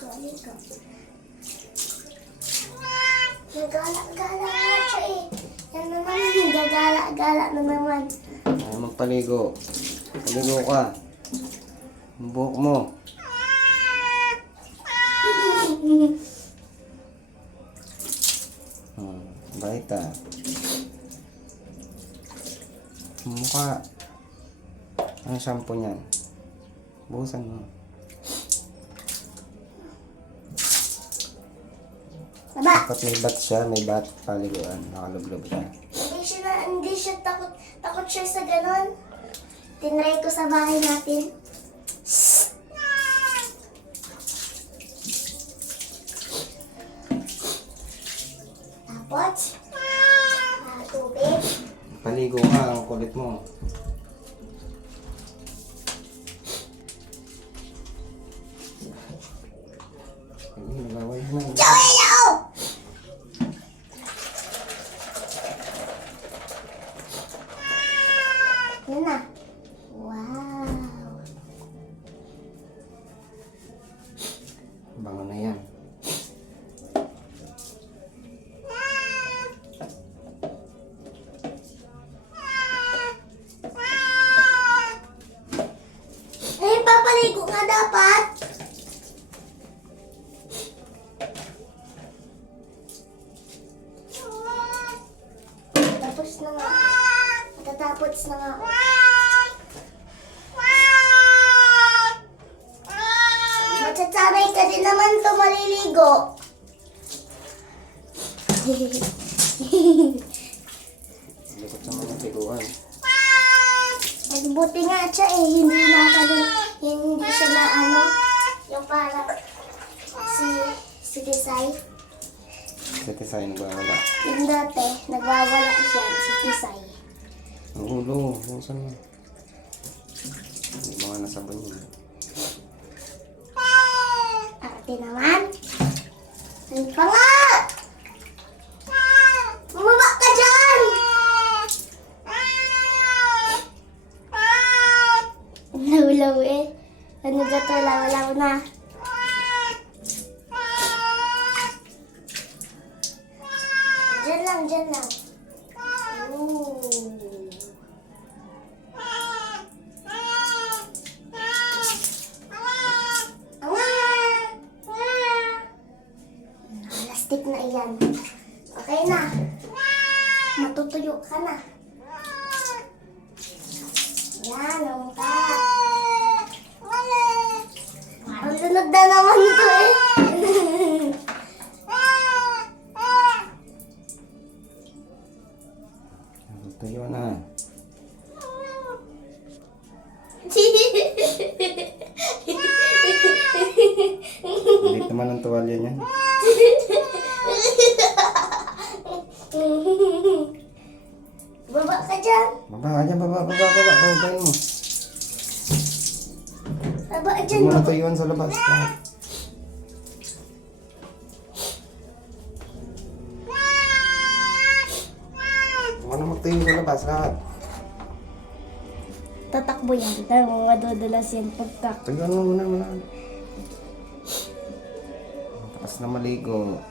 Halika. Nagala-gala nga siya eh. Yan na naman, gagala-gala na naman. Ayaw magpaligo. Paligo ka. Ang buhok mo. Bait ah. Mukha. Ano shampoo niyan? Buhusan mo. Baba! Dapat may bat siya, may bat paliguan. Nakalublob siya. Hindi siya takot siya sa ganon. Tinry ko sa bahay natin. Tapos, tubig. Paligo ka, ang kulit mo. Ay, nalaway na. Joey! Yan na. Wow! Bango na yan. Ay, papaligo nga dapat. Tapos na nga. Matatapos na nga. Matsasanay ka din naman to maliligo. Likot sa mga tiguan. Nagbuti nga siya eh. Hindi siya na ano. Yung parang si Tisay. Sa tisay nagwawala. Yung dati, nagwawala siya si Tisay. Ang ulo, buhusan mo. May mga nasabon yun. Arte naman. Ano pa nga? Bumaba ka dyan! Law-law eh. Ano ba ito? Law-law na. Dyan lang, dyan lang. Ooh. Plastic na iyan. Okay na. Matutuyo ka na. Yan, ang ka. Ang sunod na naman ito eh. Tuyo na. Hindi naman ang tuwalya niyan. Baba ka dyan. Baba ka dyan, baba. Pahugayin mo. Baba ka dyan. Huwag mo na tuyuan sa labas. Huwag na magtuyo sa labas, lahat. Tatakbo yan. Tayo madudulas yan pagka. Tuyuan mo muna. Tapos na maligo.